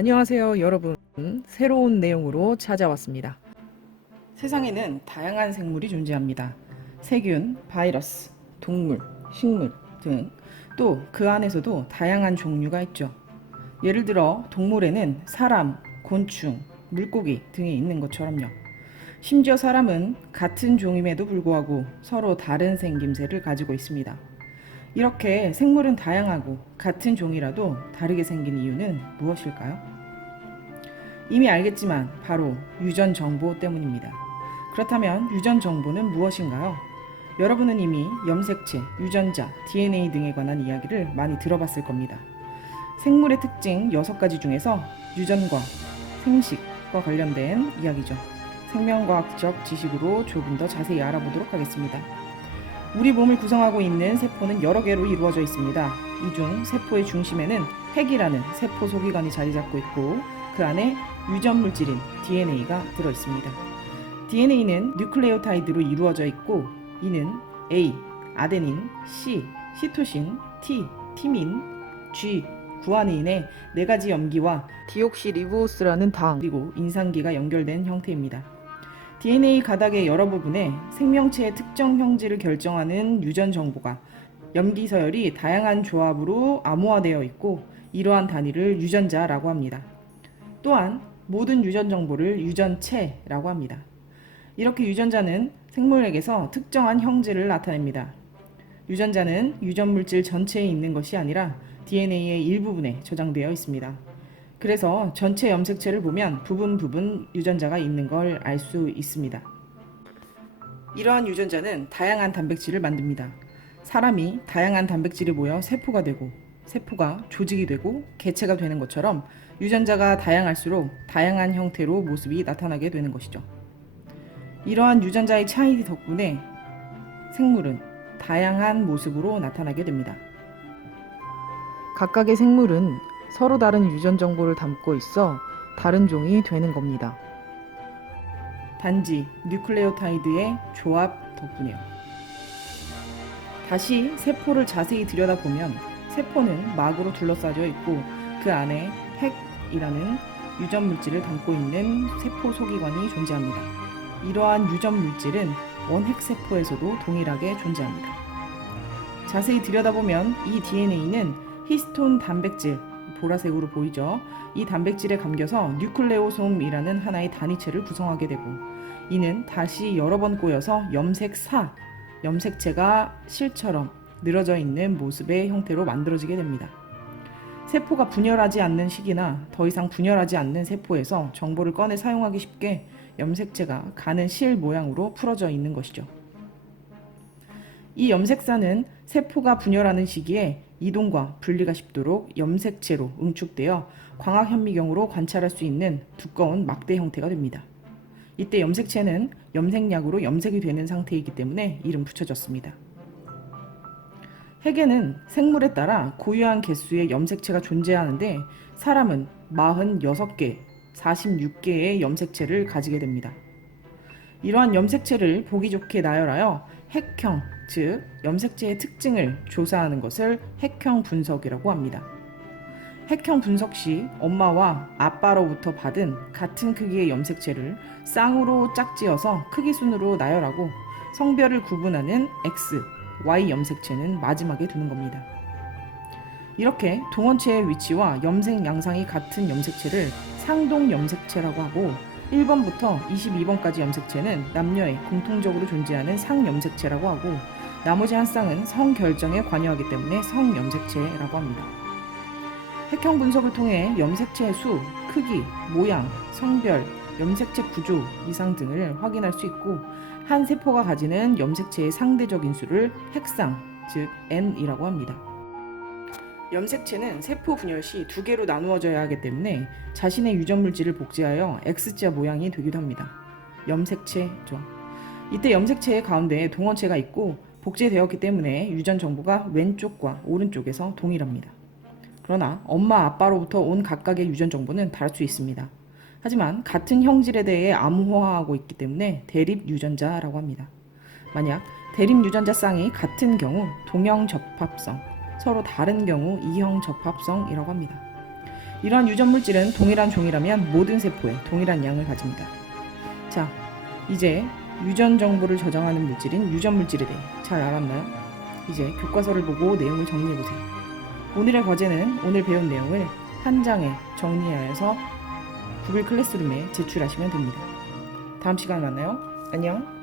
안녕하세요, 여러분. 새로운 내용으로 찾아왔습니다. 세상에는 다양한 생물이 존재합니다. 세균, 바이러스, 동물, 식물 등 또 그 안에서도 다양한 종류가 있죠. 예를 들어 동물에는 사람, 곤충, 물고기 등이 있는 것처럼요. 심지어 사람은 같은 종임에도 불구하고 서로 다른 생김새를 가지고 있습니다. 이렇게 생물은 다양하고 같은 종이라도 다르게 생긴 이유는 무엇일까요? 이미 알겠지만 바로 유전 정보 때문입니다. 그렇다면 유전 정보는 무엇인가요? 여러분은 이미 염색체, 유전자, DNA 등에 관한 이야기를 많이 들어봤을 겁니다. 생물의 특징 6가지 중에서 유전과 생식과 관련된 이야기죠. 생명과학적 지식으로 조금 더 자세히 알아보도록 하겠습니다. 우리 몸을 구성하고 있는 세포는 여러 개로 이루어져 있습니다. 이 중 세포의 중심에는 핵이라는 세포 소기관이 자리 잡고 있고 그 안에 유전 물질인 DNA가 들어 있습니다. DNA는 뉴클레오타이드로 이루어져 있고 이는 A, 아데닌, C, 시토신, T, 티민, G, 구아닌의 4가지 염기와 디옥시리보스라는 당 그리고 인산기가 연결된 형태입니다. DNA 가닥의 여러 부분에 생명체의 특정 형질을 결정하는 유전 정보가 염기 서열이 다양한 조합으로 암호화되어 있고 이러한 단위를 유전자라고 합니다. 또한 모든 유전 정보를 유전체라고 합니다. 이렇게 유전자는 생물에게서 특정한 형질을 나타냅니다. 유전자는 유전 물질 전체에 있는 것이 아니라 DNA의 일부분에 저장되어 있습니다. 그래서 전체 염색체를 보면 부분 유전자가 있는 걸 알 수 있습니다. 이러한 유전자는 다양한 단백질을 만듭니다. 사람이 다양한 단백질이 모여 세포가 되고 세포가 조직이 되고 개체가 되는 것처럼 유전자가 다양할수록 다양한 형태로 모습이 나타나게 되는 것이죠. 이러한 유전자의 차이 덕분에 생물은 다양한 모습으로 나타나게 됩니다. 각각의 생물은 서로 다른 유전 정보를 담고 있어 다른 종이 되는 겁니다. 단지 뉴클레오타이드의 조합 덕분에요. 다시 세포를 자세히 들여다보면 세포는 막으로 둘러싸여 있고 그 안에 핵이라는 유전 물질을 담고 있는 세포 소기관이 존재합니다. 이러한 유전 물질은 원핵세포에서도 동일하게 존재합니다. 자세히 들여다보면 이 DNA는 히스톤 단백질, 보라색으로 보이죠? 이 단백질에 감겨서 뉴클레오솜이라는 하나의 단위체를 구성하게 되고 이는 다시 여러 번 꼬여서 염색사, 염색체가 실처럼 늘어져 있는 모습의 형태로 만들어지게 됩니다. 세포가 분열하지 않는 시기나 더 이상 분열하지 않는 세포에서 정보를 꺼내 사용하기 쉽게 염색체가 가는 실 모양으로 풀어져 있는 것이죠. 이 염색사는 세포가 분열하는 시기에 이동과 분리가 쉽도록 염색체로 응축되어 광학현미경으로 관찰할 수 있는 두꺼운 막대 형태가 됩니다. 이때 염색체는 염색약으로 염색이 되는 상태이기 때문에 이름 붙여졌습니다. 핵에는 생물에 따라 고유한 개수의 염색체가 존재하는데 사람은 46개, 46개의 염색체를 가지게 됩니다. 이러한 염색체를 보기 좋게 나열하여 핵형, 즉 염색체의 특징을 조사하는 것을 핵형 분석이라고 합니다. 핵형 분석 시 엄마와 아빠로부터 받은 같은 크기의 염색체를 쌍으로 짝지어서 크기 순으로 나열하고 성별을 구분하는 X, Y 염색체는 마지막에 두는 겁니다. 이렇게 동원체의 위치와 염색 양상이 같은 염색체를 상동 염색체라고 하고 1번부터 22번까지 염색체는 남녀에 공통적으로 존재하는 상염색체라고 하고 나머지 한 쌍은 성결정에 관여하기 때문에 성염색체라고 합니다. 핵형 분석을 통해 염색체의 수, 크기, 모양, 성별, 염색체 구조, 이상 등을 확인할 수 있고 한 세포가 가지는 염색체의 상대적인 수를 핵상, 즉 N이라고 합니다. 염색체는 세포 분열 시 2개로 나누어져야 하기 때문에 자신의 유전 물질을 복제하여 X자 모양이 되기도 합니다. 염색체죠. 이때 염색체의 가운데 동원체가 있고 복제되었기 때문에 유전 정보가 왼쪽과 오른쪽에서 동일합니다. 그러나 엄마, 아빠로부터 온 각각의 유전 정보는 다를 수 있습니다. 하지만 같은 형질에 대해 암호화하고 있기 때문에 대립 유전자라고 합니다. 만약 대립 유전자 쌍이 같은 경우 동형 접합성, 서로 다른 경우 이형 접합성이라고 합니다. 이러한 유전 물질은 동일한 종이라면 모든 세포에 동일한 양을 가집니다. 자, 이제 유전 정보를 저장하는 물질인 유전 물질에 대해 잘 알았나요? 이제 교과서를 보고 내용을 정리해보세요. 오늘의 과제는 오늘 배운 내용을 한 장에 정리하여서 구글 클래스룸에 제출하시면 됩니다. 다음 시간에 만나요. 안녕.